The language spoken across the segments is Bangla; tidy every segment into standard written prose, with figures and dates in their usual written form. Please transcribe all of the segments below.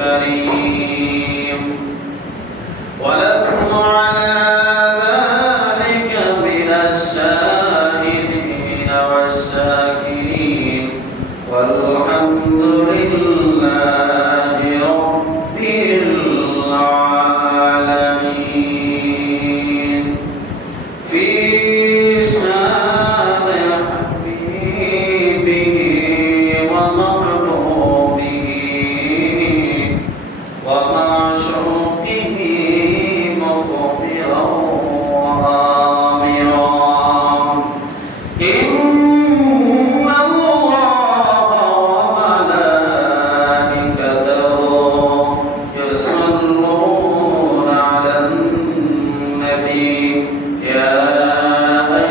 كريم ولكم على ذلك من الشاهدين والشاكرين والحمد لله رب العالمين في شان حبيبه ومحبوبه ومعشوقه مخبرا وآمرا إن الله وملائكته يصلون على النبي يا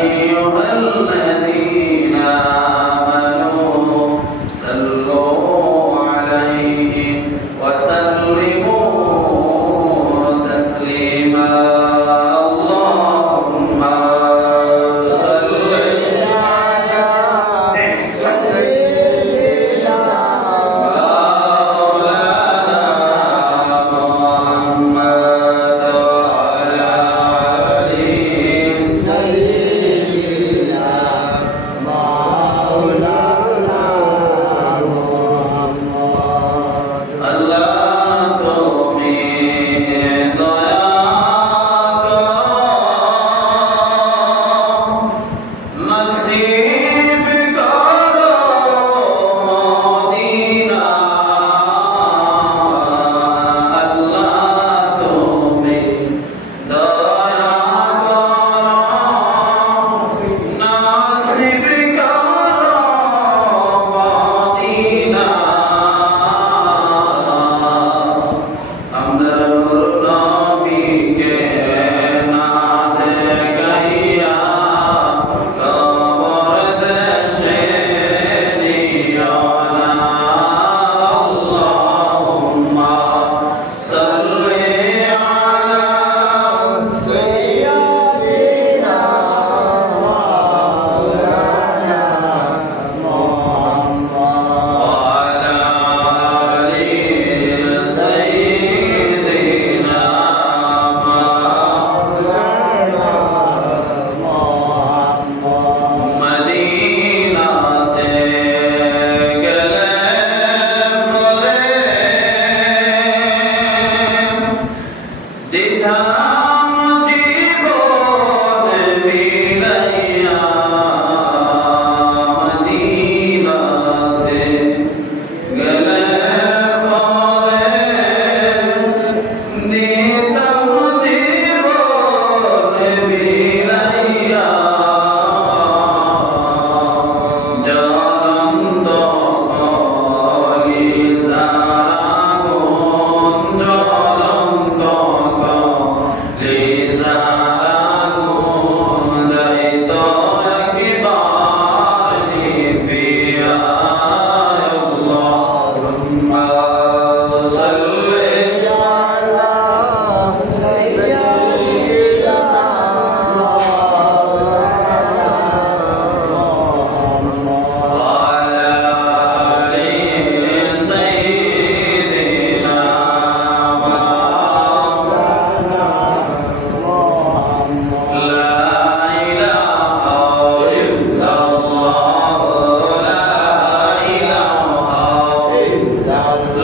أيها الذين آمنوا صلوا عليه وسلموا تسليما اللهم صل على سيدنا مولانا محمد وعلى آل سيدنا مولانا محمد আল্লাহ তুমি দয়া করো নসিব করো মদিনা আল্লাহ তুমি দয়া করো নসিব করো মদিনা আমরা নূর নবীকে না দেখাইয়া কবর দেশে নিও না আল্লাহুম্মা সাল্লি আলা সাইয়্যিদিনা মাওলানা মুহাম্মদ وعلى آل سيدنا مولانا محمد মদিনাতে গেলে পরে দিতাম জীবন বিলাইয়া মদিনাতে গেলে পরে দিতাম জীবন বিলাইয়া জ্বলন্ত কলিজার আগুন জ্বলন্ত কলিজার আগুন যাইতো একবার নিভিয়া আল্লাহুম্মা সাল্লি আলা সাইয়্যিদিনা وعلى آل سيدنا مولانا محمد لا إله إلا الله لا إله إلا الله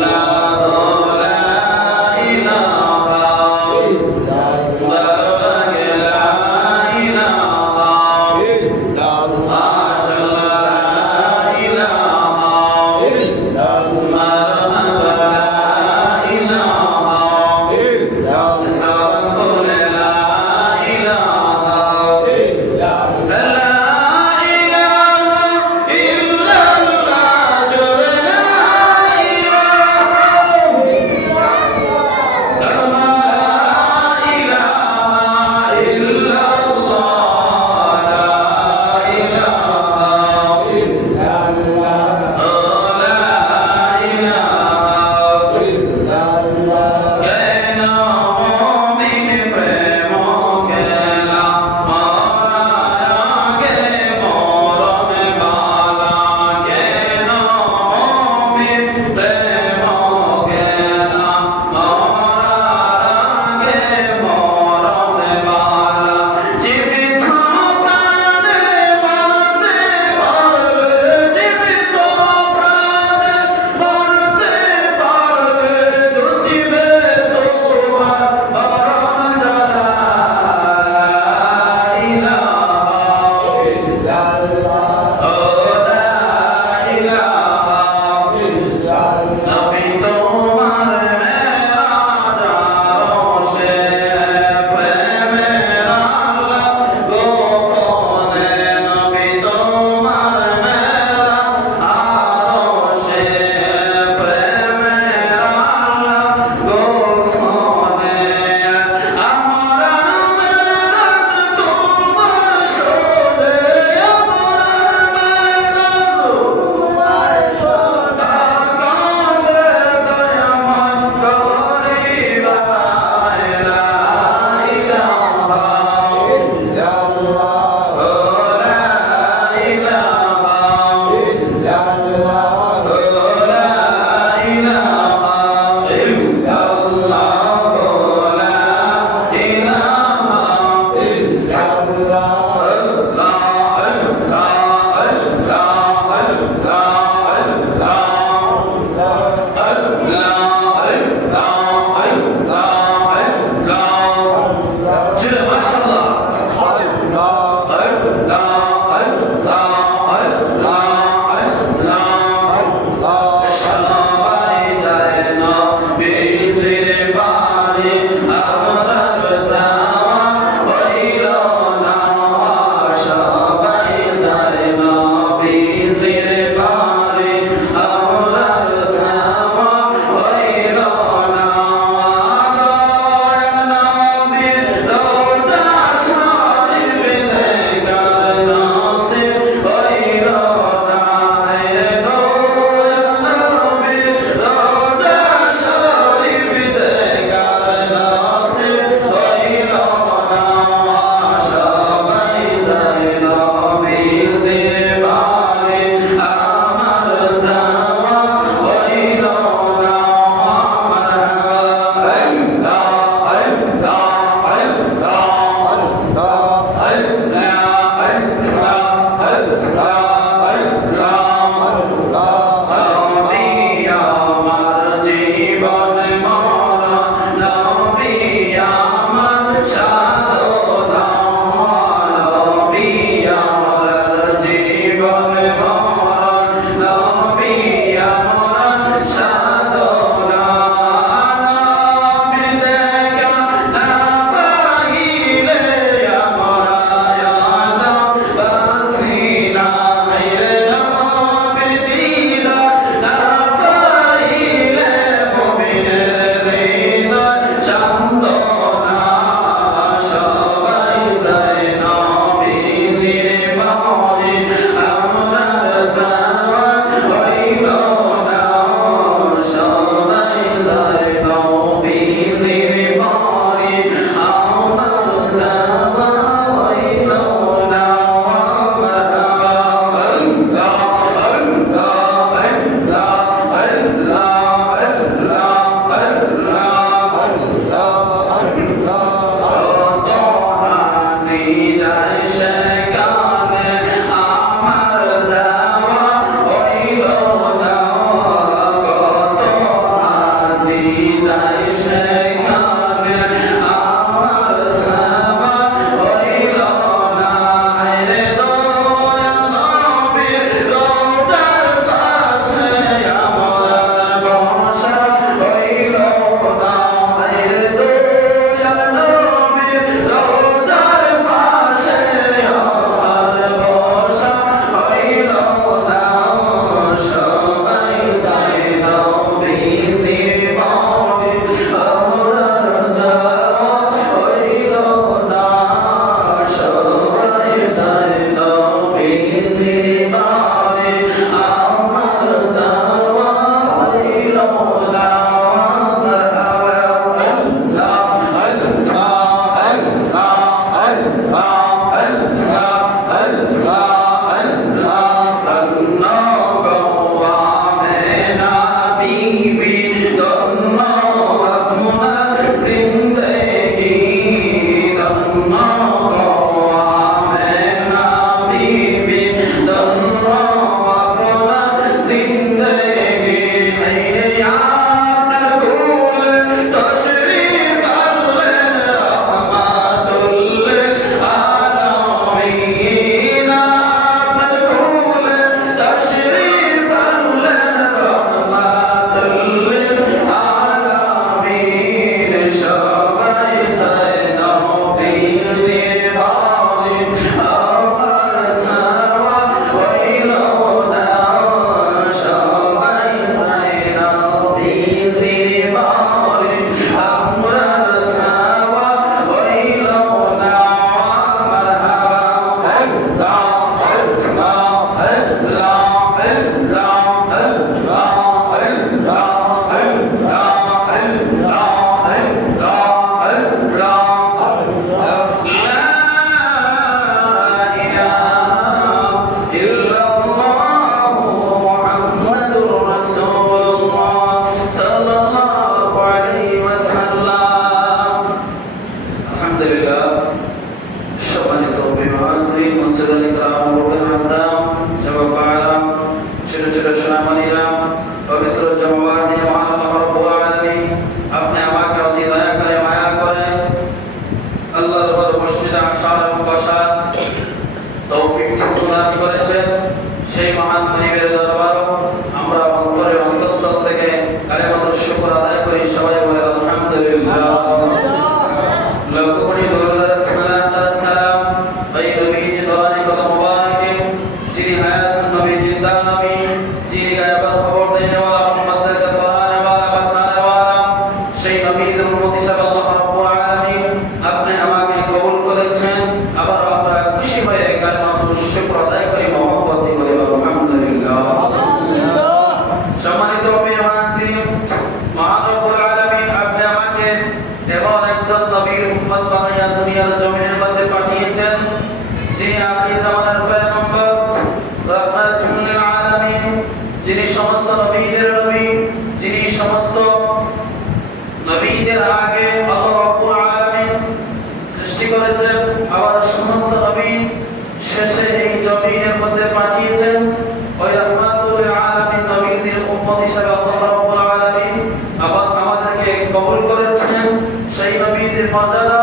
মর্যাদা,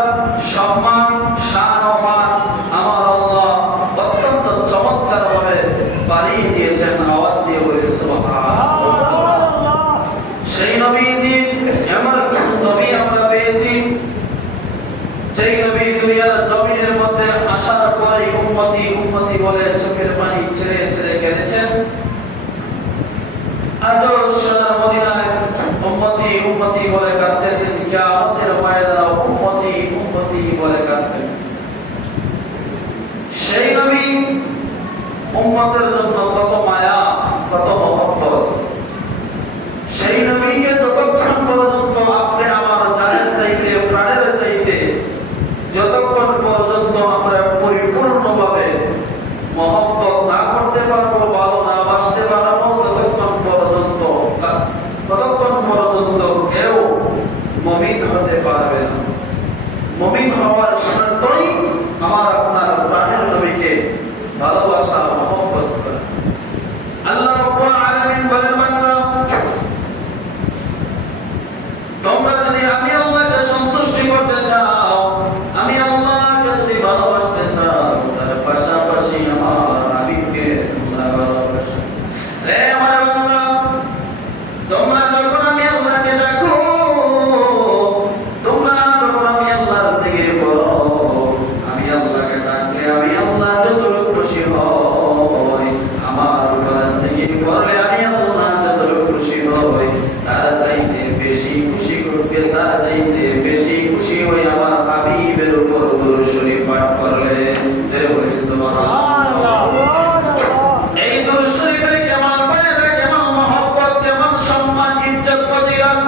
সম্মান, শান ও মান আমার আল্লাহ অত্যন্ত চমৎকারভাবে বাড়িয়ে দিয়েছেন। আওয়াজ দিয়ে বলি সুবহানাল্লাহ। সেই নবীজি এমন একজন নবী আমরা পেয়েছি, যেই নবী দুনিয়ার জমিনের মধ্যে আসার পরে উম্মতি উম্মতি বলে চোখের পানি ছেড়ে ছেড়ে কেঁদেছেন। আজও সোনার মদিনায় উম্মতি উম্মতি বলে কাঁদতেছেন, কিয়ামতের ময়দানে উম্মতি উম্মতি বলে কাঁদবেন। সেই নবী উম্মতের জন্য কত মায়া, কত মহব্বত। সেই নবীকে যতক্ষণ পর্যন্ত আপনি আমার জানের চাইতে, প্রাণের চাইতে যতক্ষণ পর্যন্ত আমরা পরিপূর্ণভাবে মহব্বত না করতে পারবো, ভালো না বাসতে পারবো, ততক্ষণ পর্যন্ত কেউ মুমিন হতে পারবে না। মুমিন হওয়ার শর্তই আমার আপনার প্রাণের নবীকে ভালোবাসা, মহব্বত করা। আল্লাহ রাব্বুল আলামিন বলেন, বান্দা তোমরা যদি আমি আল্লাহকে সন্তুষ্টি করতে চাও, আমি আল্লাহকে যদি ভালোবাসতে চাও, তার পাশাপাশি আমার হাবিবকে তোমরা ভালোবাসো। রে আমার বান্দা, তোমরা যখন আমি আল্লাহকে ডাকো, তোমরা যখন আমি আল্লাহর জিকির করো, আমি আল্লাহকে ডাকলে আমি আল্লাহ যতটুকু খুশি হই, আমার উপরে জিকির করলে আমি আল্লাহ যতটুকু খুশি হই, তার চাইতে বেশি খুশি করবে, তার চাইতে বেশি খুশি হই আমার হাবিবের উপর দরুদ শরীফ পাঠ করলে। জয় বলি সুবহানাল্লাহ। এই দরুদ শরীফের কেমন ফায়দা, কেমন মহব্বত, কেমন সম্মান, ইজ্জত, ফজিলত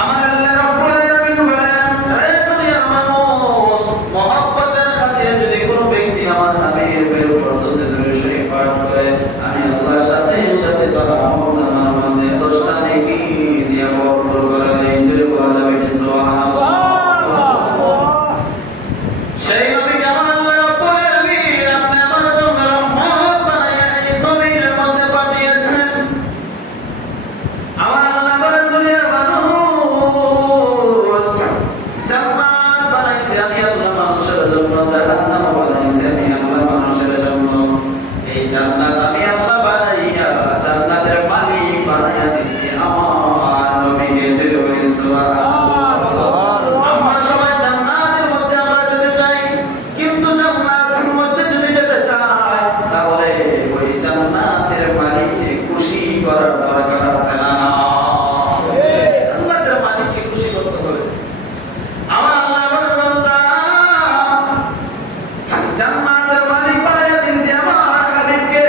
আমার আল্লাহ রাব্বুল আলামিন বলেন, হে দুনিয়ার মানুষ, মহব্বতের খাতিরে যদি কোনো ব্যক্তি আমার হাবিবের উপর দরুদ শরীফ পাঠ করে, আমি আল্লাহর সাথে সাথে তার আমলনামার মধ্যে 10টা নেকি দিয়ে ভরপুর করে দেই। জোরে বলা যাবে কি সুবহানাল্লাহ। সেই নবীকে আমার আল্লাহ রাব্বুল আলামিন আপনি আমার জন্য রহমত বানায়া এই জমিনের মধ্যে পাঠিয়েছেন। আমার আল্লাহ বলেন, দুনিয়ার মানুষ, জান্নাত বানাইছে আমি আল্লাহ মানুষের জন্য, জাহান্নাম বানাইছে আমি আল্লাহ মানুষের জন্য। এই জান্নাত আমি আল্লাহ বানাইয়া জান্নাতের মালিক বানাইয়া দিছি আমার নবীকে। জোরে বলি সুবহানাল্লাহ। আমরা সবাই জান্নাতের মধ্যে আমরা যেতে চাই, কিন্তু জান্নাতের মধ্যে যদি যেতে চাই, তাহলে ওই জান্নাতের মালিককে খুশি করার দরকার আছে না? জান্নাতের মালিককে খুশি করতে হবে। আমার আল্লাহ বলেন, বান্দা জান্নাতের মালিক বানাইয়া দিয়েছে আমার হাবিবকে,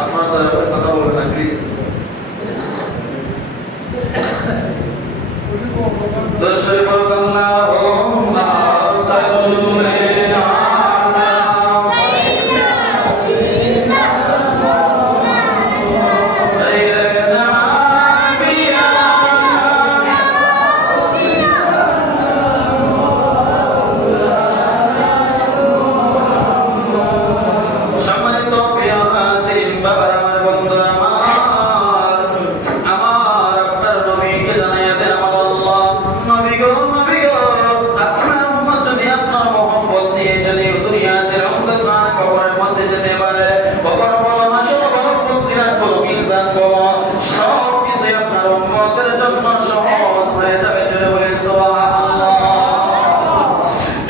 আপনারা দয়া করে কথা বলবেন না প্লিজ। দর্শক আল্লাহুম্মা সাল্লি আলা সাইয়্যিদিনা সম্মানিত প্রিয় হাজিরিন, বাবার আমার, বন্ধুরা আমার, আপনার নবীকে জানাইয়া দেন আমার আল্লাহ, নবী গো আপনার উম্মত যদি আপনার মহব্বত নিয়ে যদি দুনিয়া ছেড়ে অন্ধকার কবরের মধ্যে যেতে পারে, কবর বলো, হাসর বলো, ফুলসিরাত বলো, মিজান বলো, সব কিছুই আপনার উম্মতের জন্য সহজ হয়ে যাবে। জোরে বলে সুবহানাল্লাহ।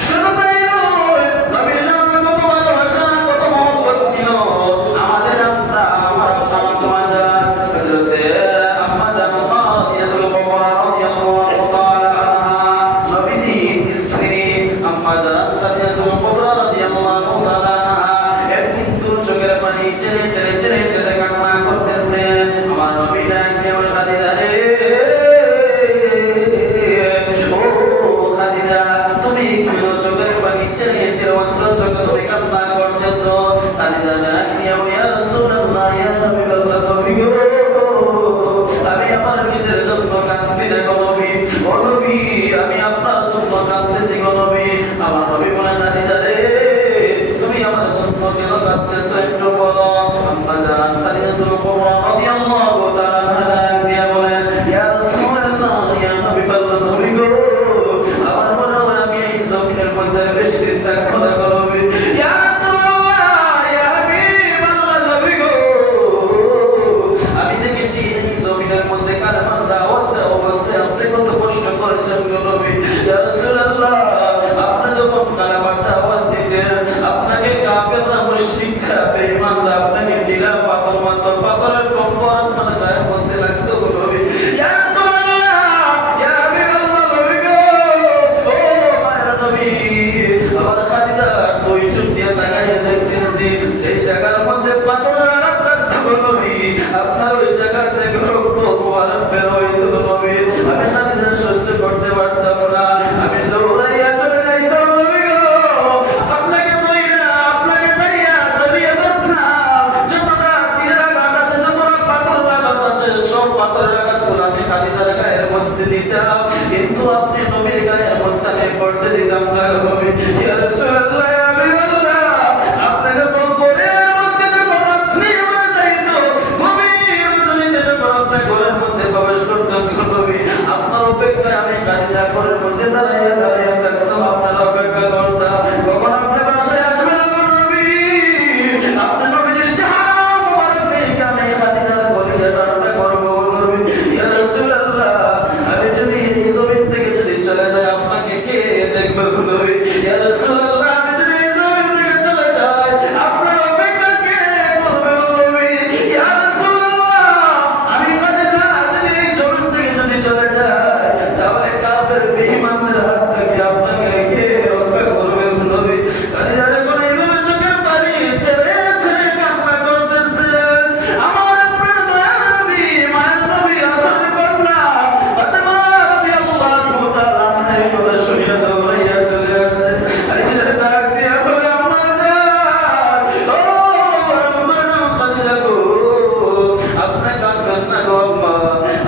শুধু তাই নয়, নবীর জন্য কত ভালোবাসা, কত মহব্বত ছিল আমাদের আমার আপনার আম্মা জান হযরতে আম্মা জান খাদিজাতুল কুবরা রাদিয়াল্লাহু তাআলা আনহা, নবীজির স্ত্রী আম্মা জান খাদিজাতুল কুবরা রাদিয়াল্লাহু তাআলা আনহা একদিন দু চোখের পানি ছেড়ে কান্না করতেছে। আমার নবী ডাক দিয়ে বলে, খাদিজা রে, ও খাদিজা, তুমি কেন চোখের পানি ছেড়ে অশ্রু চোখে তুমি কান্না করতেছো? খাদিজা ডাক দিয়ে বলে, ইয়া রাসূলুল্লাহ, ইয়া হাবিবাল্লাহ, নবী গো, আমি আমার নিজের জন্য কাঁদতে না গো নবী, ও নবী, আমি আপনার জন্য কাঁদতেছি গো নবী। আমার নবী বলে, খাদিজা রে, তুমি আমার জন্য কেন কাঁদতেছো একটু বলো। আম্মা জান খাদিজাতুল কুবরা রাদিয়াল্লাহু তাআলা আনহা ডাক দিয়ে বলেন, ইয়া রাসূলুল্লাহ, ইয়া হাবিবাল্লাহ, নবী গো, আমার মনে হয় আমি এই জমিনের মধ্যে বেশি দিন থাকবো না গো নবী। ইয়া রাসূলুল্লাহ, ইয়া হাবিবাল্লাহ, নবী গো, আমি দেখেছি এই জমিনের মধ্যে কালেমার দাওয়াত দেওয়া অবস্থায় আপনি কত কষ্ট করেছেন গো নবী। ইয়া রাসূলুল্লাহ, আপনি যখন কালেমার দাওয়াত দিতেন, আপনাকে কাফেররা, মুশরিকরা, বেঈমানরা আপনাকে ঢিলা পাথর মারতো, পাথরের কঙ্কর আপনার গায়ের মধ্যে লাগতো গো নবী। ইয়া রাসূলুল্লাহ, ইয়া হাবিবাল্লাহ, নবী গো, ও মায়ের নবী, আমার খাদিজা দুই চোখ দিয়ে তাকাইয়া দেখতেছি সেই জায়গার মধ্যে পাথরের আঘাত লাগতো গো নবী, আপনার ওই জায়গা থেকে রক্ত মুবারক বের হইতো গো নবী। আমি খাদিজা সহ্য করতে পারতাম না, আমি দৌড়াইয়া চলে যাইতাম নবী গো, আপনাকে দইরা, আপনাকে যাইয়া চলিয়ে ধরতাম। যতটা তীরের আঘাত আসে, যতটা পাথরের আঘাত আসে, সব পাথরের আঘাতগুলো আমি খাদিজার গায়ের মধ্যে দিতাম, কিন্তু আপনি নবীর গায়ের মধ্যে আমি পড়তে দিতাম না গো নবী। ইয়া রাসূলুল্লাহ, ইয়া হাবিবাল্লাহ, আপনি যখন ঘরের মধ্যে যখন রাত্রি হয়ে যাইতো, গভীর রজনীতে যখন আপনি ঘরের মধ্যে প্রবেশ করতেন গো নবী, আপনার অপেক্ষায় আমি খাদিজা ঘরের মধ্যে দাঁড়াইয়া থাকতাম, আপনার অপেক্ষা করতাম কখন আপনি বাসায় আসবেন গো নবী। আপনি নবীজির চেহারা মুবারক দেখে আমি খাদিজার কলিজা ঠান্ডা করব গো নবী। ইয়া রাসূলুল্লাহ, আমি যদি এই জমিন থেকে যদি চলে যাই, আপনাকে কে দেখবে গো নবী? ইয়া রাসূলুল্লাহ, আমি যদি এই জমিন থেকে চলে যাই, আপনার অপেক্ষা কে করবে গো নবী? ইয়া রাসূলুল্লাহ, আমি খাদিজা যদি এই জমিন থেকে যদি চলে যাই, তাহলে কাফের বেঈমানদের হাত থেকে আপনাকে কে রক্ষা করবে গো নবী? খাদিজা যখন এইভাবে চোখের পানি ছেড়ে কান্না করতেছে, আমার আপনার দয়ার নবী, মায়ের নবী, আদরের কন্যা ফাতেমা রাদিয়াল্লাহু তাআলা আনহা এই কথা শুনিয়া দৌড়াইয়া চলে আসে। খাদিজা ডাক দিয়া বলে, আম্মা জান, ও আম্মা জান, খাদিজা গো, আপনি কাঁদবেন না গো আম্মা,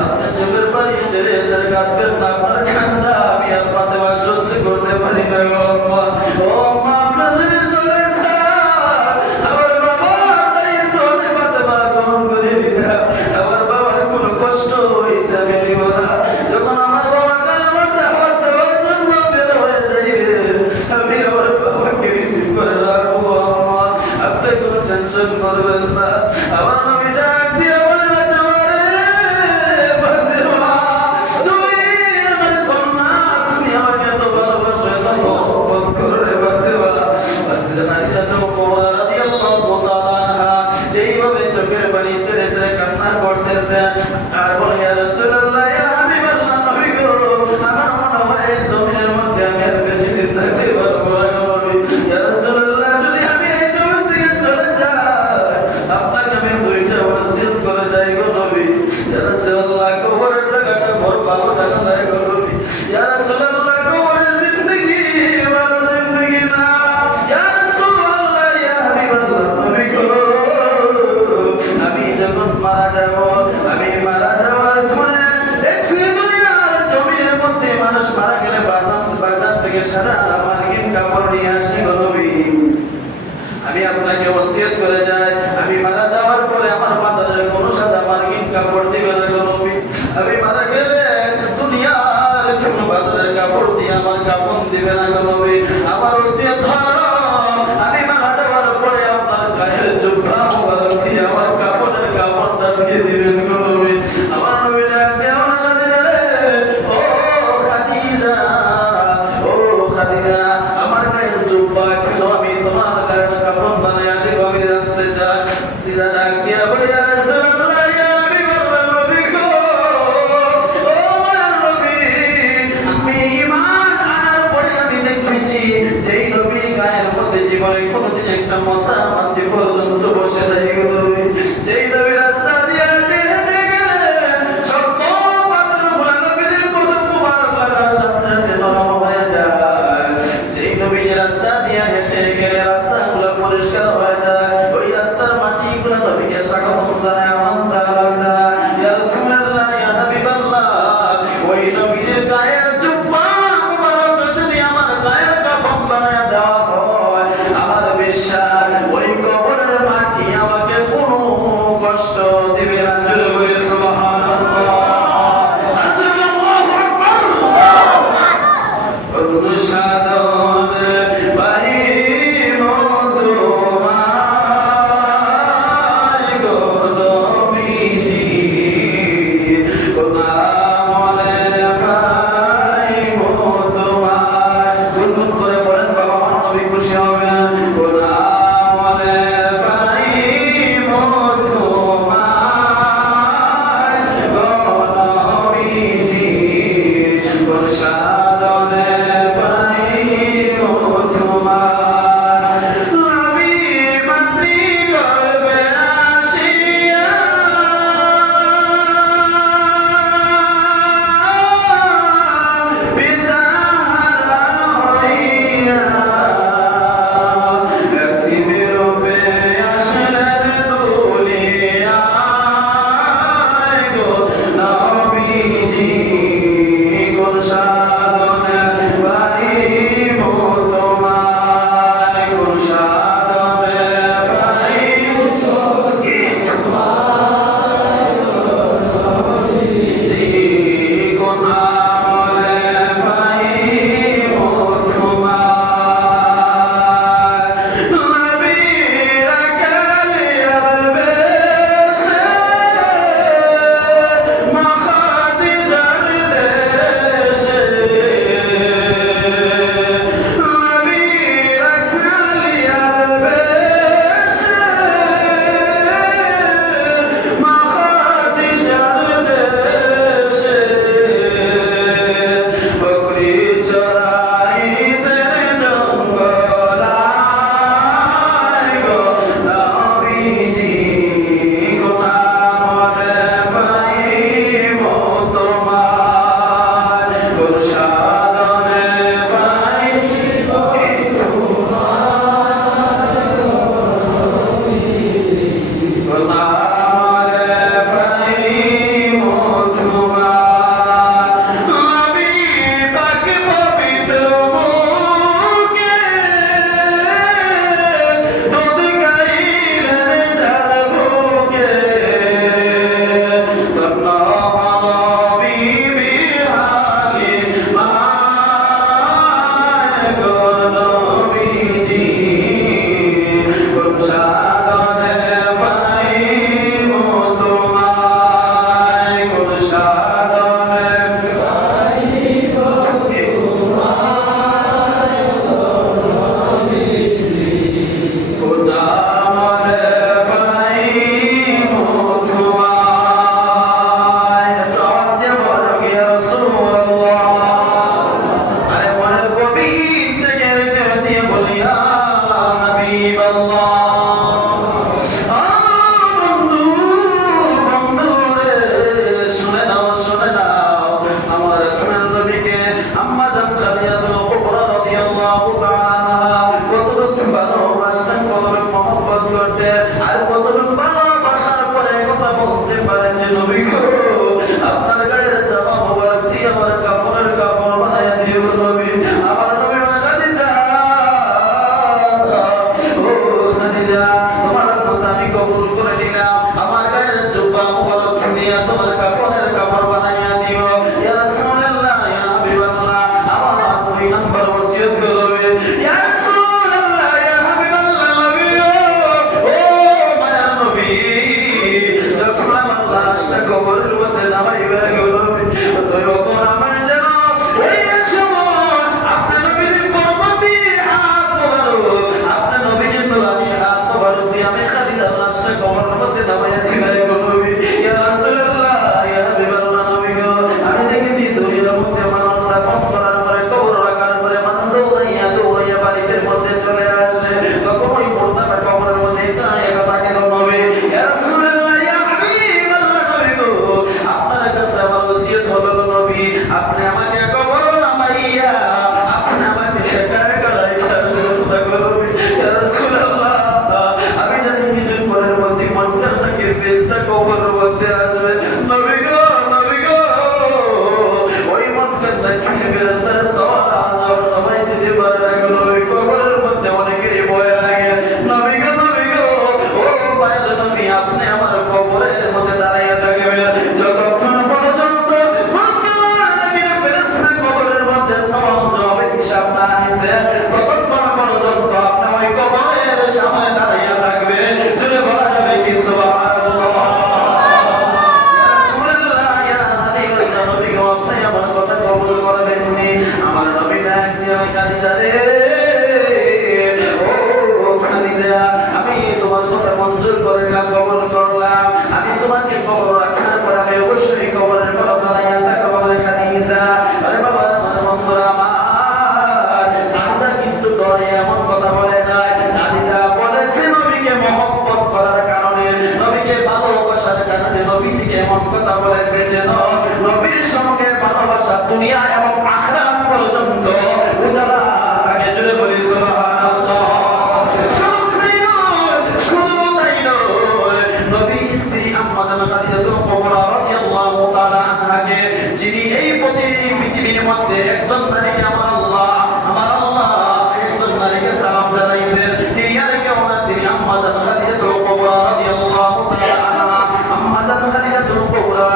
আপনি চোখের পানি ছেড়ে কাঁদবেন না, আপনার কান্না আমি আর ফাতেমা সহ্য করতে পারি না গো আম্মা। ও আম্মা, আপনি যদি চলে যান, আমার বাবার দায়িত্ব আমি ফাতেমা গ্রহণ করে নিলাম, আমার বাবার কোনো কষ্ট হইতে আমি দিব না। যখন আমার বাবা কালেমার দাওয়াত দেওয়ার জন্য বের হয়ে যাইবে, আমি আমার বাবাকে রিসিভ করে রাখবো আম্মা, আপনি কোনো টেনশন করবেন না। আমার নবী ডাক দিয়ে বলে, ফাতেমা রে, ফাতেমা, তুমি আমার কন্যা, তুমি আমাকে এত ভালোবাসো, এত মহব্বত করো রে ফাতেমা। খাদিজাতুল কুবরা রাদিয়াল্লাহু তাআলা আনহা যেইভাবে চোখের পানি ছেড়ে কান্না করতেছে আর বলে, ইয়া রাসূলুল্লাহ, ইয়া হাবিবাল্লাহ, নবী গো, আমার মনে হয় এই জমিনের মধ্যে আমি আর বেশি দিন থাকতে পারবো না গো নবী। ইয়া রাসূলুল্লাহ, যদি আমি এই জমিন থেকে চলে যাই, আপনাকে আমি দুই ওসিয়ত করে যাই গো নবী ইয়া রাসূলুল্লাহ কবরের জায়গাটা বড় ভালো জায়গা নয় গো নবী ইয়া রাসূলুল্লাহ কবরের জিন্দেগি ভালো জিন্দেগি না ইয়া রাসূলুল্লাহ ইয়া হাবিবাল্লাহ নবী গো আমি যখন মারা যাব আমি মারা যাওয়ার পরে একটু দুনিয়ার জমিনের মধ্যে মানুষ মারা গেলে বাজার থেকে সাদা মার্কিন কাপড় নিয়ে আসি গো নবী আমি আপনাকে ওসিয়ত করে যাই আমি মারা যাওয়ার পরে আমার বাজারের কোনো সাদা মার্কিন কাপড় দিবে না গো নবী আমি মারা গেলে দুনিয়ার কোনো বাজারের কাপড় দিয়ে আমার কাফন দিবে না গো নবী আমার ওসিয়ত হলো আমি মারা যাওয়ার পরে আপনার গায়ের জুব্বা মুবারক দিয়ে আমার কাফনের কাপড়টা দিয়ে দিবেন গো নবী আমার নবী ডাকে ওনারা দিলে ও খাদিজা আমার গায়ের জুব্বা কেন আমি তোমার গায়ের কাফন বানায়া দিব আমি জানতে চাই দিদা ডাক দিয়া বলে ইয়া রাসূলুল্লাহ ইয়া হাবিবাল্লাহ নবী গো ও আমার নবী আমি ঈমান আনার পরে আমি দেখেছি যেই নবীর গায়ের মধ্যে জীবনে কোনোদিন একটা মশা মাছি পর্যন্ত বসে নাই গো নবী যেই নবী রাস্তা দিয়ে হেঁটে গেলেন সব পাথরগুলো নবীদের কদম মুবারক লাগার সাথে সাথে নরম হয়ে যায় যেই নবী রাস্তা দিয়ে হেঁটে গেলে রাস্তাগুলো পরিষ্কার হয়ে যায় ওই রাস্তার মাটিগুলো নবীকে স্বাগত জানায় আমান সালাম জানায় ইয়া রাসূলুল্লাহ ইয়া হাবিবাল্লাহ ওই নবীর গায়ের জুব্বা মুবারক যদি আমার গায়ের কাফন বানায় দেওয়া হয় আমার বিশ্বাস ওই কবরের মাটি আমাকে কোনো কষ্ট দিবে না জোরে বলে সুবহানাল্লাহ আল্লাহু আকবার অনুসাদন বাহিম তোমার গো নবীজি কোন আমলে পাইম তোমার গুনগুন করে বলেন বাবা আমার নবী খুশি হবেন কোন আমলে পাইম তোমার গো নবীজি কোন সাধনে পাইম তোমার নবী মাতৃগর্ভে আসিয়া পিতাহারা হইয়া এতিমরূপে আসলেন দুনিয়ায় গো নবীজি কোন সাধনে পাইব তোমায় কোন সাধনে পাইব কোন আমলে পাইব তোমায় নবীর কালিয়ার বেশে মা খাদিজার দেশে নবীর কালিয়ার বেশে মা খাদিজার দেশে বকরি চরাইতে জঙ্গলায় গো নবীজি কোন আমলে পাইব তোমার কোন সাধনে পাইব কোন আমলে পাইব তোমার নবী পাক পবিত্র মুখে দুধ গাইলেন যার বুকে ধন্য নবী বিহারী মায় গো নবীজি কোন সাধনে পাইব গো আপনার গায়ের জামা মোবারক দিয়ে আমার কাফনের কাপড় বানাইয়া দিও নবী আমার নবী বলে খাদিজা ও খাদিজা তোমার কথা আমি কবুল করে নিলাম আমার গায়ের জুব্বা মোবারক দিয়ে তোমার কাফনের কাপড় বানাইয়া দিও ইয়া রাসূলুল্লাহ ইয়া হাবিবাল্লাহ আমার দুই নাম্বার ওসিয়ত করবে ইয়া রাসূলুল্লাহ ইয়া হাবিবাল্লাহ নবী ও মায়ার নবী যখন আমার লাশটা কবরের মধ্যে নামাইবে নবী তখন আমার যেন ওই সময় আপনি নবীর পরবর্তী হাত মোবারক আপনি নবীর নোরানি হাত মোবারক দিয়ে আমি খাদিজার লাশটা কবরের মধ্যে নামাইয়া দিবে নবী ইয়া রাসূলুল্লাহ ইয়া হাবিবাল্লাহ নবী গো আমি দেখেছি দুনিয়ার মধ্যে মানুষ দাফন করার পরে কবর রাখার পরে মানুষ দৌড়াইয়া বাড়িতে মধ্যে চলে আসে তখন ওই মুর্দাটা কবরের মধ্যে একা একা থাকে নবী ইয়া রাসূলুল্লাহ ইয়া হাবিবাল্লাহ নবী গো আপনার কাছে আমার ওসিয়ত হলো নবী আপনি আমাকে কবর নামাইয়া আপনি আমাকে একা একা রাখা শুরু করুন ইয়া রাসূলুল্লাহ আমি জানি নিজের মনের মধ্যে মনটার নাকি ফেরেশতা কবরের মধ্যে আসবে নবী গো ওই মনটার নাকি ফেরেশতার সওয়াল সবাই দিতে পারে না নবী কবরের মধ্যে অনেকেরই ভয় লাগে নবী গো ও মায়ের নবী আপনি আমার কবরের মধ্যে দাঁড়াইয়া থাকবেন যতক্ষণ পর্যন্ত মনটার নাকি ফেরেশতা কবরের মধ্যে সওয়াল জবাবের হিসাব না নিছে ততক্ষণ পর্যন্ত আপনি ওই কবরের সামনে দাঁড়াইয়া থাকবেন জোরে বলা যাবে কি সুবহানাল্লাহ ইয়া রাসূলুল্লাহ ইয়া হাবিবাল্লাহ নবী গো আপনি আমার কথা কবুল করবেন নি আমার নবী ডাক দিয়ে খাদিজা রে ও খাদিজা আমি তোমার কথা মঞ্জুর করলাম কবুল করলাম আমি তোমাকে কবর রাখার পর আমি অবশ্যই কবরের পর দাঁড়াইয়া থাকবো রে খাদিজা আরে বাবা আমার বন্ধুরা আমার খাদিজা কিন্তু ডরে এমন কথা বলে নাই খাদিজা বলেছে নবীকে মহব্বত করার কারণে নবীকে ভালোবাসার কারণে নবীজিকে এমন কথা বলেছে যেন নবীর সঙ্গে ভালোবাসা দুনিয়া এবং আখিরাত পর্যন্ত উজালা থাকে জোরে বলি সুবহানাল্লাহ নবীর স্ত্রী আম্মা জান খাদিজাতুল কুবরা রাদিয়াল্লাহু তাআলা আনহাকে যিনি এই পৃথিবীর মধ্যে একজন নারীকে আমার আল্লাহ একজন নারীকে সালাম জানাইছেন তিনি আর কেউ না তিনি আম্মা জান খাদিজাতুল কুবরা রাদিয়াল্লাহু তাআলা আনহা আম্মা জান খাদিজাতুল কুবরা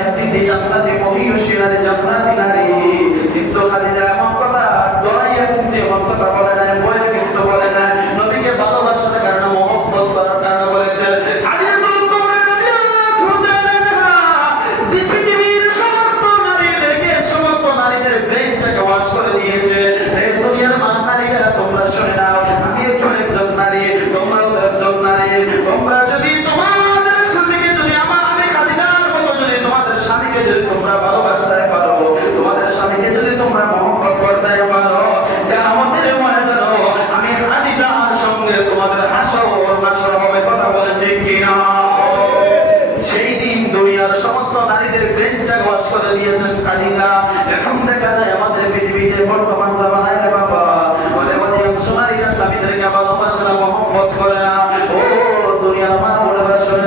এমনিতে জান্নাতি মহিয়সী নারী জান্নাতি নারী কিন্তু খাদিজা এমন কথা ডরাইয়া কিন্তু এমন কথা বলে নাই বলে কিন্তু বলে নাই নবীকে ভালোবাসার কারণে মহব্বত করার কারণে বলেছে খাদিজাতুল কুবরা রাদিয়াল্লাহু তাআলা আনহা পৃথিবীর সমস্ত নারীদের ব্রেইনটাকে ওয়াশ করে দিয়েছে এই দুনিয়ার মা নারীরা তোমরা শুনে নাও আমি একজন নারী তোমরাও একজন নারী তোমরা যদি তোমাদের স্বামীকে যদি আমি খাদিজার মতো যদি তোমাদের স্বামীকে যদি তোমরা ভালোবাসতে পারো তোমাদের স্বামীকে যদি তোমরা মহব্বত করতে পারো কিয়ামতের ময়দানে আমি খাদিজার সঙ্গে তোমাদের হাসর নাসর হবে কথা বলেন ঠিক কিনা সেই দিন দুনিয়ার সমস্ত নারীদের ব্রেনটা ওয়াশ করে দিয়েছেন খাদিজা এখন দেখা যায় আমাদের পৃথিবীতে বর্তমান জামানায় রে বাবা অধিকাংশ নারীরা স্বামীদেরকে ভালোবাসে না মহব্বত করে না ও দুনিয়ার মা বোনেরা শুনে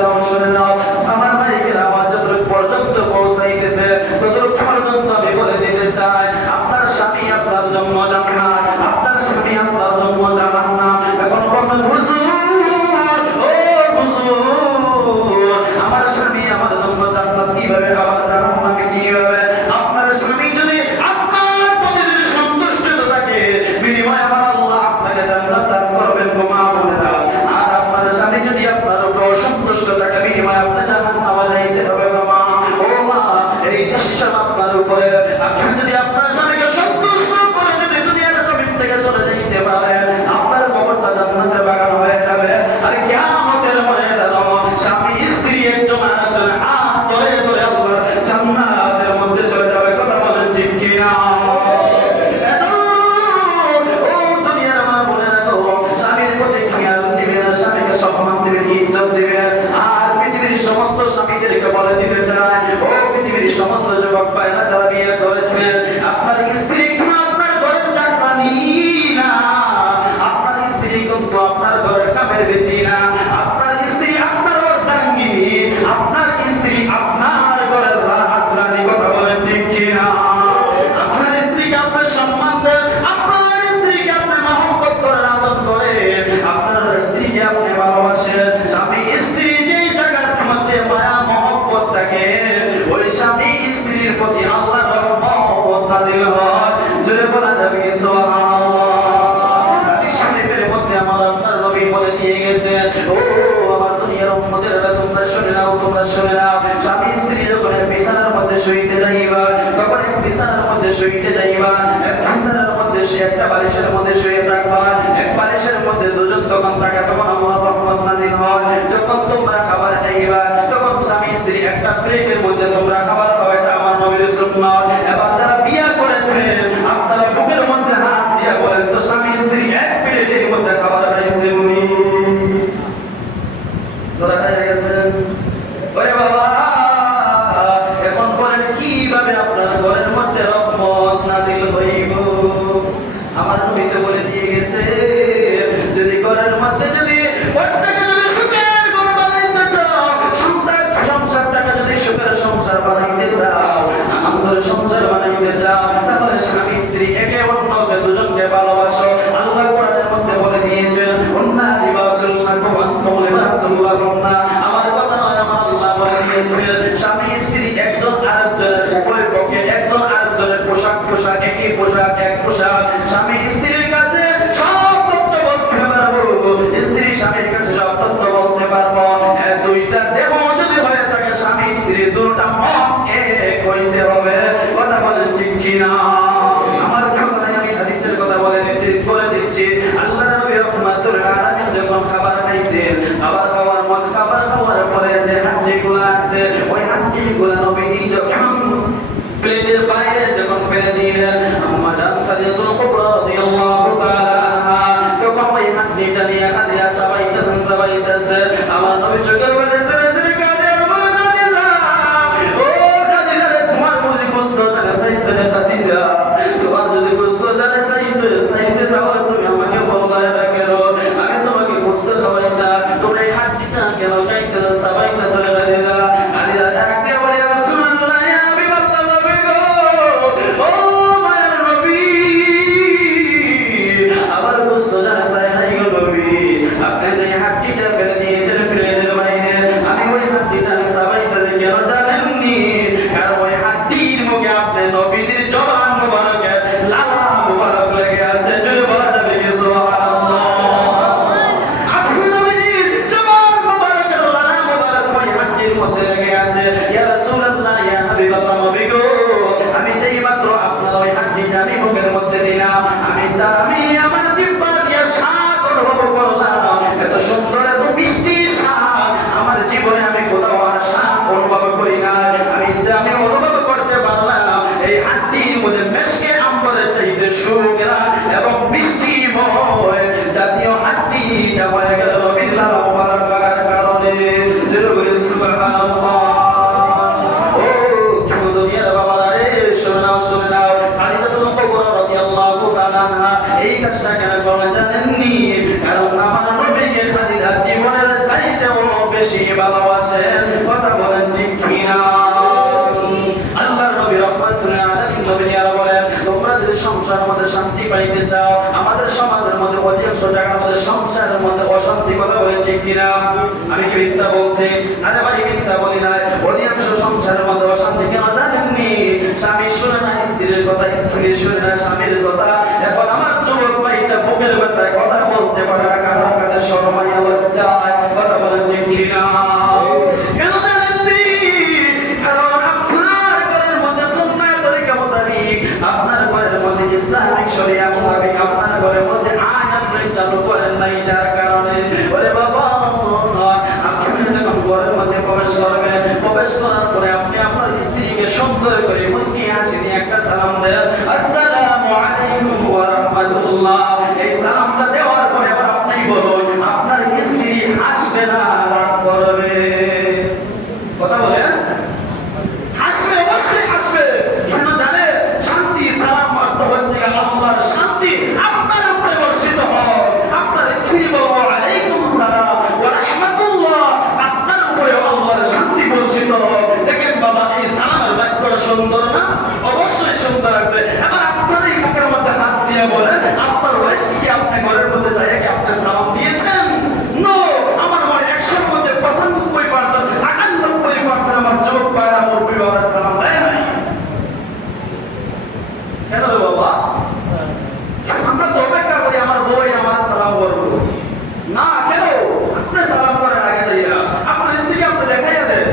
নাও আমার ভাইয়ের আওয়াজ যতটুকু পর্যন্ত পৌঁছাইতেছে ততটুকু পর্যন্ত আমি বলে দিতে চাই আপনার স্বামী আপনার জন্য জান্নাত আপনার স্বামী আপনার জন্য জাহান্নাম এখন বলবেন হুজুর আমার স্বামী আমার জন্য জান্নাত কিভাবে আবার জাহান্নাম কিভাবে আপনার স্বামী যদি আপনার প্রতি সন্তুষ্ট থাকে বিনিময়ে আমার আল্লাহ আপনাকে জান্নাত দান করবেন গো মা বোনেরা আর আপনার স্বামী যদি আপনার উপর অসন্তুষ্ট থাকে বিনিময়ে আপনি জাহান্নামে যাইতে হবে গো মা ও মা এই ডিসিশন আপনার উপরে আপনি যদি আপনার স্বামীকে সন্তুষ্ট করে যদি দুনিয়ার জমিন থেকে চলে যাইতে পারেন আপনার কবরটা জান্নাতের বাগান হয়ে যাবে আর কিয়ামতের ময়দানে স্বামী স্ত্রী একজন আরেকজন হাত ধরে ধরে আল্লাহর জান্নাতের মধ্যে চলে যাবে কথা বলেন ঠিক কিনা ও দুনিয়ার মা বোনেরা তো স্বামীর প্রতি খেয়াল দিবেন স্বামীকে সম্মান দিবেন ইজ্জত দিবেন আর পৃথিবীর সমস্ত স্বামীদেরকে বলে দিতে চায় ও পৃথিবীর সমস্ত যুবক ভাইরা যারা বিয়ে করেছেন আপনার স্ত্রী আপনার ঘরের চাকরানি না আপনার স্ত্রী কিন্তু আপনার ঘরের কামের বেটি না আপনার স্ত্রী আপনার অর্ধাঙ্গিনী আপনার কথা শুনে নাও, স্বামী স্ত্রী যখন এক বিছানার মধ্যে শুইতে যাইবা, তখন এক বিছানার মধ্যে শুইতে যাইবা, এক বিছানার মধ্যে একটা বালিশের মধ্যে শুয়ে থাকবা, এক বালিশের মধ্যে দুজন তখন থাকে, তখন আল্লাহর রহমত নাযিল হয়। যখন তোমরা খাবার খাইবা, তখন স্বামী স্ত্রী একটা প্লেটের মধ্যে তোমরা খাবার খাও, এটা আমার নবীর সুন্নাত। এবার যারা বিয়ে করেছেন আপনারা বুকের মধ্যে হাত দিয়ে বলেন তো, স্বামী স্ত্রী এক প্লেটের মধ্যে খাবার খাইছেন নি? তোরা খাইয়া গেছেন? ওরে বাবা, এখন বলেন কিভাবে আপনার ঘরের মধ্যে রহমত নাযিল হইব? আমার নবী তো বলে দিয়ে গেছে, যদি ঘরের মধ্যে যদি ঘরটাকে যদি সুখের ঘর বানাইতে চাও, সংসারটাকে যদি সুখের সংসার বানাইতে চাও, আনন্দের সংসার বানাইতে চাও, তাহলে স্বামী স্ত্রী একে অন্যকে দুজনকে ভালোবাসো। আল্লাহ কোরআনের মধ্যে বলে দিয়েছেন, উন্না লিবাসুল লাকুম আনতুম লিবাসুল লাহুন্না। আমার কথা নয়, আমার আল্লাহ বলে দিয়েছেন, স্বামী স্ত্রী একজন আরেকজনের উভয় পক্ষে, একজন আরেকজনের পোশাক, একই পোশাক, এক পোশাক। স্বামী স্ত্রীর কাছে সব তথ্য বলতে পারবো, স্ত্রী স্বামীর কাছে সব তথ্য বলতে পারবো। দুইটা দেহ যদি হয়ে থাকে, স্বামী স্ত্রী দুটা মন এক হইতে হবে। কথা বলেন ঠিক কিনা? আমার কথা নাই, আমি হাদিসের কথা বলে দিচ্ছি। আল্লাহর নবী রাহমাতুল আলামিন যখন খাবার খাইতেন, খাবার খাওয়ার পরে যে হাড্ডিগুলো আছে, ওই হাড্ডিগুলো নবীজি যখন প্লেটের বাইরে যখন ফেলে দিলেন, আম্মা জান খাদিজাতুল কুবরা রাদিয়াল্লাহু তাআলা আনহা তখন ওই হাড্ডিটা নিয়ে খাদিজা চাবাইতেছে। আমার নবী চোখে বলেছে, তোমার যদি গোশত জানে চাইছে তাহলে তুমি আমাকে বললাই না কেন? আমি তোমাকে গোশত খাওয়াই না, তোমরা এই হাড্ডিটা কেন খাইতে চাবাইতে চলে খাদিজা? খাদিজা ডাক দিয়ে বলে, ইয়া রাসূলুল্লাহ, ইয়া হাবিবাল্লাহ, নবী গো, ও মায়ের নবী, আমার গোশত জানে চাই নাই গো নবী। আপনি যে হাড্ডিটা ফেলে দিয়েছেন প্লেটের বাইরে, আমি ওই হাড্ডিটা আমি চাবাইতে কেন জানেননি? কারণ ওই হাড্ডির মুখে আপনি নবীজির জবান মুবারকে লালা মুবারক লেগে আছে। জোরে বলা যাবে কি সুবহানাল্লাহ? আপনি নবীজির জবান মুবারকে লালা মুবারক ওই হাড্ডির মধ্যে লেগে আছে। ইয়া রাসূলুল্লাহ, ইয়া হাবিবাল্লাহ, নবী গো, আমি যেই মাত্র আপনার ওই হাড্ডিটা আমি মুখের মধ্যে দিলাম, আমি আমার জিহ্বা দিয়ে স্বাদ অনুভব করলাম। এত সুন্দর, এত মিষ্টি স্বাদ আমার জীবনে আমি কোথাও আর স্বাদ অনুভব করি না। আমি অনুভব করতে পারলাম এই হাড্ডির মধ্যে মেশকে আম্বরের চাইতে সুগ্রাণ এবং মিষ্টিময় জাতীয় হাড্ডিটা হয়ে গেল নবীর লালা মুবারক লাগার কারণে। জোরে বলে সুবহানাল্লাহ। ও দুনিয়ার বাবারা রে, শুনে নাও, খাদিজাতুল কুবরা রাদিয়াল্লাহু তাআলা আনহা এই কাজটা কেন করলেন জানেননি? কারণ আমার নবীকে খাদিজা জীবনের চাইতেও বেশি ভালোবাসেন। কথা বলেন ঠিক কিনা? আল্লাহর নবী রাহমাতুল আলামিন নবী আর বলেন, তোমরা যদি সংসারের মধ্যে শান্তি পাইতে চাও, আমাদের সমাজের মধ্যে অধিকাংশ জায়গার মধ্যে সংসারের মধ্যে অশান্তি। কথা বলেন ঠিক কিনা? আমি কি মিথ্যা বলছি? আরে ভাই, মিথ্যা বলি নাই। অধিকাংশ সংসারের মধ্যে অশান্তি কেন জানেননি? স্বামী শুনে না স্ত্রীর কথা, স্ত্রী শুনে না স্বামীর কথা। এখন আমার যুবক ভাইটা বুকের ব্যথায় কথা বলতে পারে না, কারোর কাছে শরমাইয়া লজ্জায়। কথা বলেন ঠিক কিনা? কেন জানেননি? কারণ আপনার ঘরের মধ্যে সুন্নাহ তরিকা মোতাবেক, আপনার ঘরের মধ্যে ইসলামিক শরিয়া মোতাবেক আপনার ঘরের মধ্যে আইন আপনি চালু করেন নাই, যার কারণে ওরে বাবা, আপনি যখন ঘরের মধ্যে প্রবেশ করবেন, প্রবেশ করার পরে আপনি আপনার স্ত্রীকে সুন্দর করে মুস্কি হাসি দিয়ে একটা সালাম দেন, আসসালামু আলাইকুম ওয়া রাহমাতুল্লাহ। এই সালামটা দেওয়ার পরে আবার আপনি বলুন, আপনার স্ত্রী হাসবে না রাগ করবে? কথা বলেন, হাসবে, অবশ্যই হাসবে। কেন জানে? শান্তি সালাম অর্থ হচ্ছে আল্লাহর শান্তি আপনার উপরে বর্ষিত হয়। আপনার স্ত্রী বলবো আলাইকুম সালাম ওয়া রাহমাতুল্লাহ, আপনার উপরে আল্লাহর শান্তি বর্ষিত হয়। দেখেন বাবা, এই সালামের বাক্যটা সুন্দর না? অবশ্যই সুন্দর আছে। এবার আপনার এই বুকের মধ্যে হাত দিয়ে বলেন, আপনার ওয়াইফকে কি আপনি ঘরের মধ্যে যাইয়া কি আপনি সালাম দিয়েছেন? নো। আমার মনে 100-র মধ্যে 95%, 98% আমার যুবক ভাইরা মুরব্বি ভাইরা সালাম দেয় নাই। কেন রে বাবা? আমরা তো অপেক্ষা করি আমার বই আমার সালাম করবো না। কেন? আপনি সালাম করেন আগে যাইয়া, আপনার স্ত্রীকে আপনি দেখাইয়া দেন।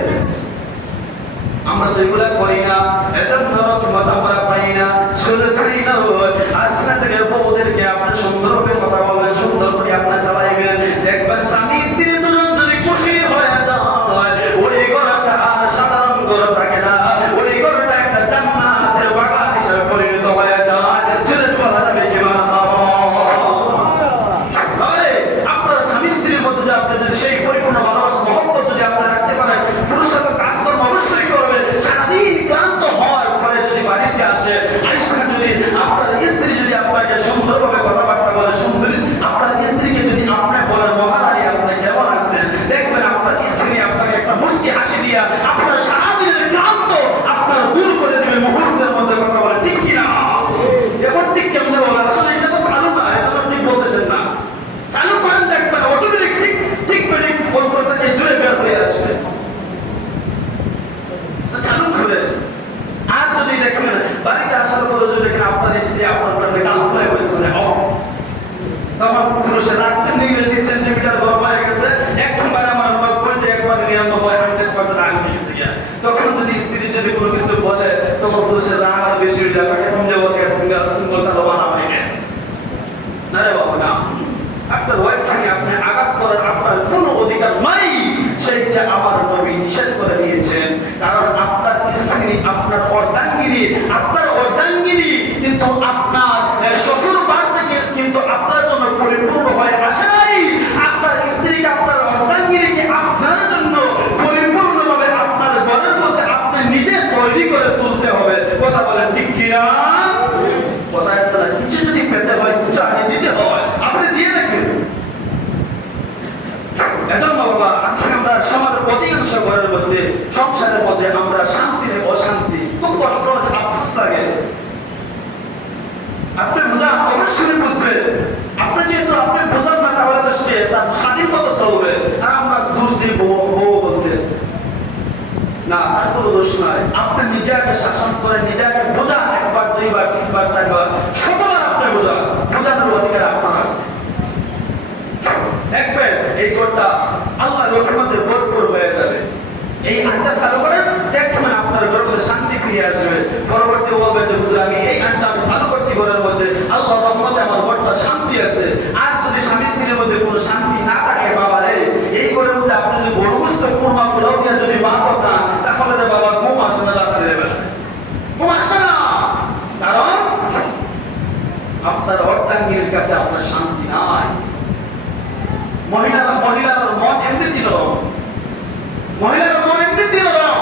পরিপূর্ণ ভালোবাসা মহব্বত যদি আপনি রাখতে পারেন, পুরুষরা তো কাজকর্ম অবশ্যই করবে, সারাদিন ক্লান্ত হওয়ার পরে যদি বাড়িতে আসে, আইসা যদি আপনার স্ত্রী যদি আপনাকে সুন্দরভাবে কথাবার্তা বলে, সুন্দরী আপনার স্ত্রীকে যদি আপনি বলেন মহারানী আপনি কেমন আছেন, দেখবেন আপনার স্ত্রী আপনাকে একটা মুস্কি হাসি দিয়া আপনার সারাদিনের ক্লান্ত আপনার দূর করে দেবে মুহূর্তের মধ্যে। কথা বলে ঠিক কিনা? এখন ঠিক কেমন বলে? আসলে এটা তো চালু না, এটা তো ঠিক বলতেছেন না। চালু করেন দেখবেন অটোমেটিক ঠিক ঠিক মানে অন্তর থেকে জুড়ে বের হয়ে আসবে। চালু করে। আর যদি দেখবেন বাড়িতে আসার পরে যদি দেখেন আপনার স্ত্রী আপনার প্রেমে কালকুলাই করে চলে তখন পুরুষের রাখতে নিয়ে বেশি সেন্টিমিটার গরম হয়ে গেছে, একবার আমার 90 একবার 99 100% আগে গেছে গিয়া। তখন যদি স্ত্রী যদি কোনো কিছু বলে তখন পুরুষের রাগ আরো বেশি হয়ে যায়, তাকে সমঝাবো সিঙ্গলটা রোমান আমার গ্যাস না রে বাবা না। আপনার ওয়াইফকে আপনি আঘাত করার আপনার কোনো অধিকার নাই, সেইটা আমার নবী নিষেধ করে দিয়েছেন। কারণ আপনার স্ত্রী আপনার অর্ধাঙ্গিনী, আপনার অর্ধাঙ্গিনী কিন্তু আপনার শ্বশুর বাড়ি থেকে কিন্তু আপনার জন্য পরিপূর্ণ হয়ে আসে নাই। আপনার স্ত্রীকে আপনার অর্ধাঙ্গিনীকে আপনার জন্য পরিপূর্ণভাবে আপনার ঘরের মধ্যে আপনি নিজে তৈরি করে তুলতে হবে। কথা বলেন ঠিক কিনা? কথা আছে না, কিছু যদি পেতে হয় কিছু আগে দিতে হয়, আপনি দিয়ে দেখেন। এজন্য বাবা আজকে আমরা সমাজের অধিকাংশ ঘরের মধ্যে সংসারের মধ্যে আমরা শান্তি নেই, অশান্তি, খুব কষ্ট লাগে, আফসোস লাগে। আপনি বোঝান, অবশ্যই বুঝবে। আপনি যেহেতু আপনি বোঝান না তাহলে তো সে তার স্বাধীন মতো চলবে। আর আমরা দোষ দিই বউ বলতে না, তার কোনো দোষ নাই। আপনি নিজেকে শাসন করে নিজেকে বোঝান, একবার দুইবার তিনবার চারবার শতবার আপনি বোঝান, বোঝানোর অধিকার আপনার আছে। দেখবেন এই ঘরটা আল্লাহর রহমতে ভরপুর হয়ে যাবে। এই গানটা চালু করেন, দেখবেন আপনার ঘরের মধ্যে শান্তি ফিরে আসবে। পরবর্তী বলবেন যে হুজুর আমি এই গানটা আমি চালু করছি ঘরের মধ্যে, আল্লাহর রহমতে আমার ঘরটা শান্তি আছে। আর যদি স্বামী স্ত্রীর মধ্যে কোনো শান্তি না থাকে বাবা রে, এই ঘরের মধ্যে আপনি যদি বড় বুঝতে কুরমা পোলাও দিয়ে যদি ভাত খান তাহলে রে বাবা ঘুম আসে না রাত্রে বেলা, ঘুম আসে না। কারণ আপনার অর্ধাঙ্গীর কাছে আপনার শান্তি নাই। মহিলার মন এমনি নরম, মহিলার মন এমনি নরম।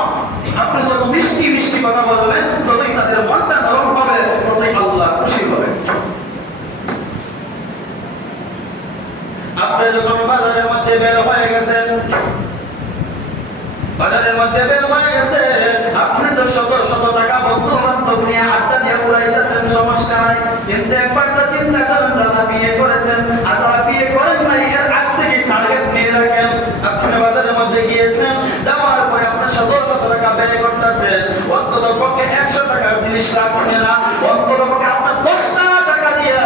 আপনি যত মিষ্টি মিষ্টি কথা বলবেন ততই তাদের মনটা নরম হবে, ততই আল্লাহ খুশি হবে। আপনি যখন বাজারের মধ্যে বের হয়ে গেছেন, বাজারের মধ্যে বের হয়ে গেছে, আপনি তো শত শত টাকা বন্ধু বান্ধব নিয়ে আড্ডা দিয়ে উড়াইতেছেন, সমস্যা নাই। কিন্তু একবার তো চিন্তা করেন যারা বিয়ে করেছেন আর যারা বিয়ে করেন নাই এর আগ থেকে টার্গেট নিয়ে রাখেন। আপনি বাজারের মধ্যে গিয়েছেন, যাওয়ার পরে আপনি শত শত টাকা ব্যয় করতেছেন, অন্তত পক্ষে 100 টাকার জিনিস রাখেন না, অন্তত পক্ষে আপনার 10টা টাকা দিয়া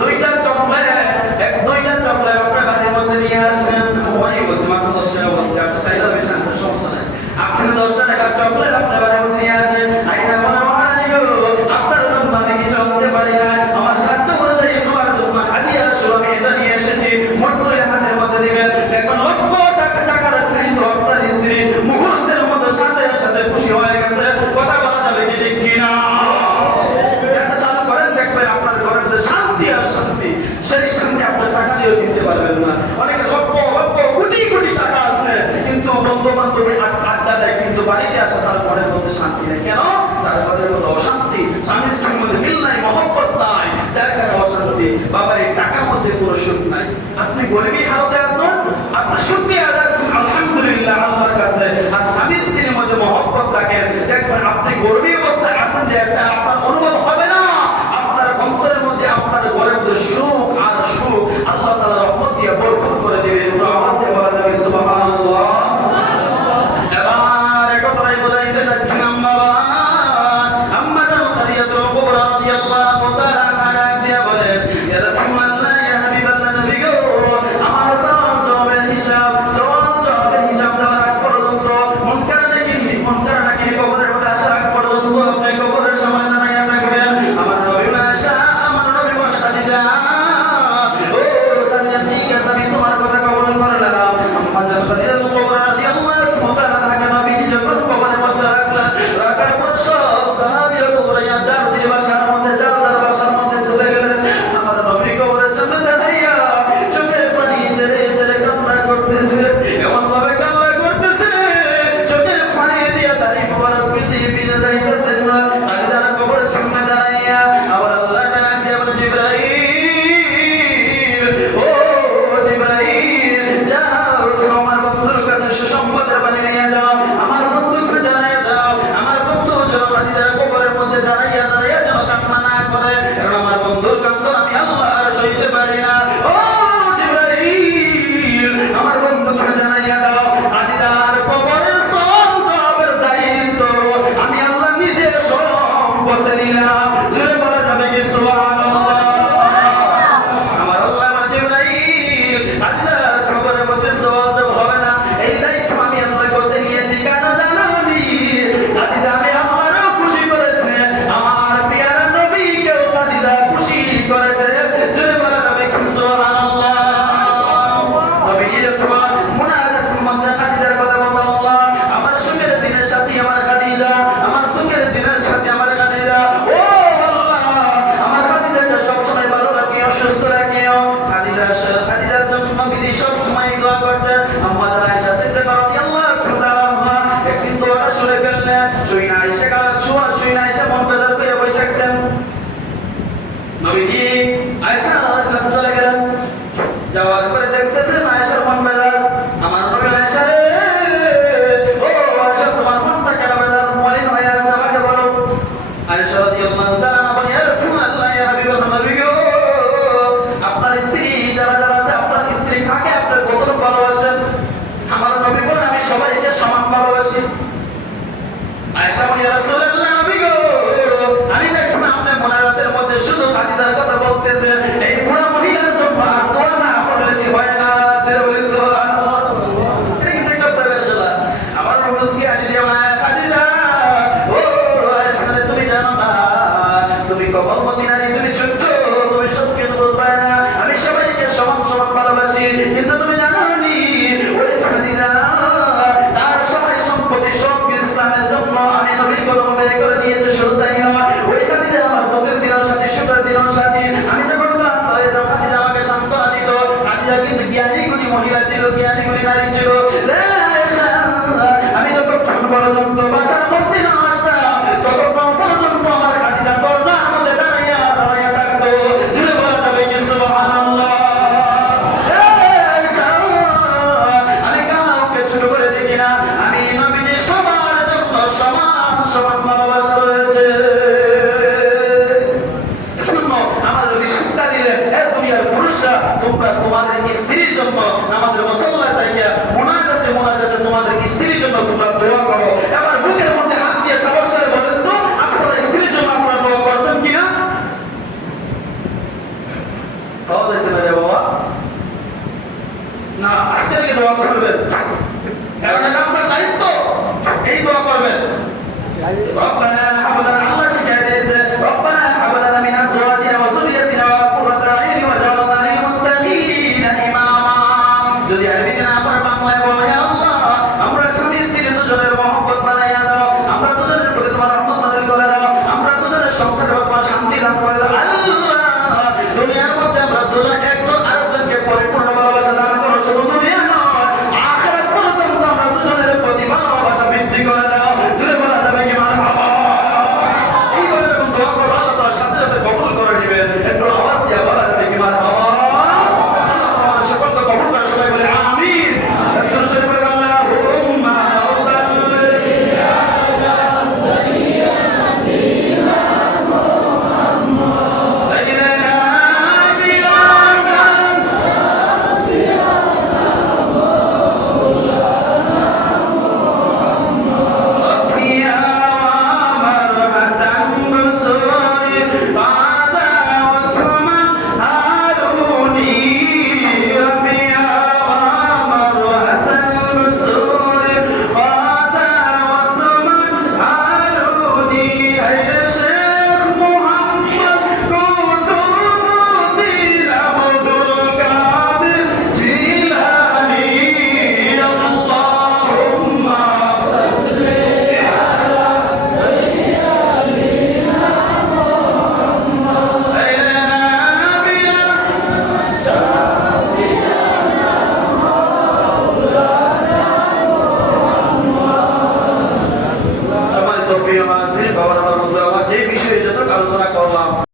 দুইটা চকলেট আপনার বাড়ির মধ্যে নিয়ে আসেন। ওই বলছে মাত্র 10 টাকা বলছে, আপনি চাইলে বেশি আনতে সমস্যা নাই। আপনি 10টা টাকার চকলেট আপনার বাড়ির মধ্যে নিয়ে আসেন, আইনা মনে মহারানী গো আপনার জন্য আমি কিছু আনতে পারি না, আমার সাধ্য অনুযায়ী তোমার জন্য হাদিয়া আসো, আমি এটা নিয়ে এসেছি, মোট দুই হাতের মধ্যে দিবেন। দেখবেন লক্ষ টাকার কিন্তু আপনার স্ত্রী মুহূর্তের মধ্যে সাথে সাথে খুশি হয়ে গেছে। কথা বলা যাবে কি ঠিক কিনা? একটা চালু করেন, দেখবেন আপনার ঘরের মধ্যে শান্তি আর শান্তি। সেই শান্তি আপনার টাকা দিয়েও কিনতে পারবেন না। অনেকে লক্ষ লক্ষ কোটি কোটি টাকা আছে কিন্তু বন্ধু বান্ধবী আড্ডা দেয়, কিন্তু বাড়িতে আসা তার ঘরের মধ্যে শান্তি নেই। কেন? তার ঘরের মধ্যে অশান্তি, স্বামী স্ত্রীর মধ্যে মিল নাই, মহব্বত নাই, যার কারণে অশান্তি। বাবার এই টাকার মধ্যে কোনো সুখ নাই। আপনি গরিবী হালতে আসুন, আপনার শুকরিয়া আদায় করুন আলহামদুলিল্লাহ আল্লাহর কাছে। আর স্বামী স্ত্রীর মধ্যে মহব্বত রাখেন, দেখবেন আপনি গরিবী অবস্থায় আছেন যে একটা আপনার অনুভব হবে না। আপনার অন্তরের মধ্যে আপনার ঘরের মধ্যে সুখ আর সুখ আল্লাহ তাআলা রহমত দিয়ে ভরপুর করে দিবে। একটু আওয়াজ দিয়ে বলা যাবে সুবহানাল্লাহ। এবার একটাই বলাইতে যাচ্ছিলাম বাবা, আম্মা জান খাদিজাতুল কুবরা রাদিয়াল্লাহু তাআলা আনহা দিয়ে বলেন, ইয়া রাসূলুল্লাহ ইয়া হাবিবাল্লাহ নবী গো, আমার সালাম জবাবের হিসাব সবাইকে সমান ভালোবাসি। আয়েশা বলে, ইয়া রাসূলুল্লাহ, নবী গো, আমি দেখুন আপনি মুনাজাতের মধ্যে শুধু খাদিজার কথা বলতেছেন, এই বুড়া মহিলার জন্য আর দোয়া না করলে কি হয় না? যেটা বলি সুবহানাল্লাহ। এটা কিন্তু একটা প্রেমের জ্বালা। আমার মুসকি আনি দিয়ে বলে, খাদিজা, ও আয়েশা, তুমি জানো না, তুমি কমলমতি নারী, তুমি ছোট্ট, তুমি সব কিছু বুঝবে না, আমি সবাইকে সমান সমান ভালোবাসি, কিন্তু তুমি জানো নি ওই খাদিজা তার সবাই সম্পত্তি সব ইসলামের জন্য আমি নবীর কলম বের করে দিয়েছে। শুধু তাই নয়, ওই খাদিজা আমার দুঃখের দিনের সাথে সুখের দিনের সাথে, আমি যখন ক্লান্ত হয়ে যাই খাদিজা আমাকে সান্ত্বনা দিত। খাদিজা কিন্তু জ্ঞানী গুণী মহিলা ছিল, জ্ঞানী গুণী নারী ছিল। আমি যতক্ষণ পর্যন্ত বাসার মধ্যে না আসতাম, ততক্ষণ পর্যন্ত আমার খাদিজা দরজার মধ্যে দাঁড়াইয়া দাঁড়াইয়া থাকতো। জুড়ে বলা যাবে কি সুবহানাল্লাহ। আমি কাউকে ছোট করে দেখি না, আমি নবীজি সবার জন্য সমান সমান ভালোবাসা রয়েছে। এজন্য আমার নবী শিক্ষা দিলেন, হে দুনিয়ার পুরুষরা, তোমরা তোমাদের স্ত্রীর জন্য আমাদের মুসল্লায় তাইয়া মুনাজাতে মুনাজাতে তোমাদের স্ত্রীর জন্য তোমরা দোয়া করো। এবার বুকের মধ্যে হাত দিয়ে সাহস করে বলেন তো, আপনারা স্ত্রীর জন্য আপনারা দোয়া করছেন কিনা? পাওয়া যাচ্ছে না রে বাবা। না, আজকে থেকে দোয়া করবেন, কারণ এটা আপনার দায়িত্ব। এই দোয়া করবেন, রব্বানা হাব লানা, আল্লাহ শিখায় দিয়েছে, রব্বানা হাব লানা মিন আজওয়াজিনা ওয়া যুররিয়াতিনা কুররাতা আইয়ুন ওয়াজআলনা লিল মুত্তাকিনা ইমামা। যদি আরবিতে না পারে বাংলায় বলো, হে আল্লাহ, আমরা স্বামী স্ত্রী দুজনের মহব্বত বানাইয়া দাও, আমরা দুজনের প্রতি তোমার রহমত নাযিল করে দাও, আমরা দুজনের সংসারে তোমার শান্তি দান করে দাও। আল্লাহ, দুনিয়ার মধ্যে আমরা দুজন একজন আরেকজনকে পরিপূর্ণ ভালোবাসা দান করো। শুধু দুনিয়া নয়, আখিরাত পর্যন্ত আমরা দুজনের প্রতি ভালোবাসা বৃদ্ধি করে দাও। জুড়ে বলা যাবে কি মারহাবা। এইভাবে যখন দোয়া করবো, আল্লাহ তাআলা সাথে সাথে কবুল করে নেবেন। একটু আওয়াজ দিয়ে বলা যাবে কি মারহাবা। আল্লাহ তাআলা আমাদের সকলকে কবুল করে, সবাই বলে আমিন। একটু সবাই বলে আল্লাহুম্মা সাল্লি আলা সাইয়্যিদিনা মুহাম্মদ। লা ইলাহা সম্মানিত প্রিয় হাজির, বাবার আমার বন্ধুরা, আমার যে বিষয়ে যত আলোচনা করলাম